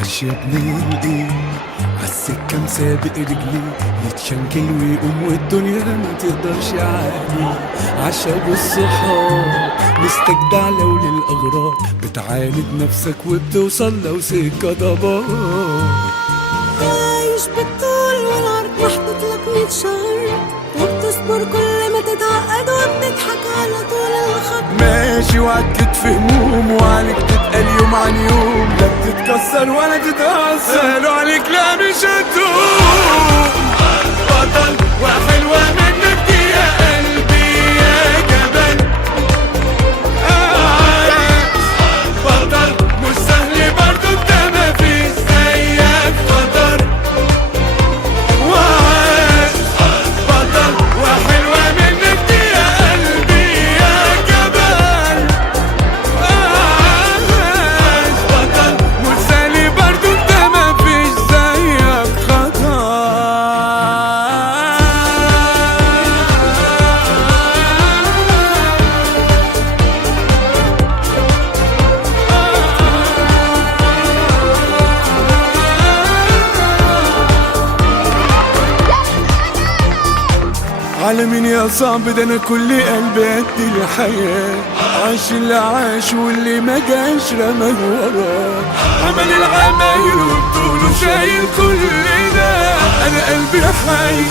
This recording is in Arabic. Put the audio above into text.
عشقني الايه عالسكة مسابق رجلي يتشنكل ويقوم والدنيا ما تقدرش عادي. عشا والصحاب مستجدع لو للأغراض بتعاند نفسك وبتوصل لو سكة ضباب. عايش بالطول والعرض محطوط لك 100 شهر وبتصبر كل ما تتعقد وبتضحك على طول الخط. ماشي وعالكتف هموم وعليك تتقل يوم عن يوم، لا بتتكسر ولا تتأثر قالوا عليك لا مش هتقوم. بطل وحلوة منك دي يا قلبي يا جبل. بطل مش سهل برضو انت مفيش زيك خطر. بطل وحلوة منك دي يا قلبي يا جبل. بطل مش سهل برضو انت مفيش زيك خطر. على مين يا صعب ده انا كل قلبي ادي الحياة. عاش اللي عاش واللي ما جاش رماه وراه. عمل العمايل وبطوله شايل كل ده. انا قلبي حي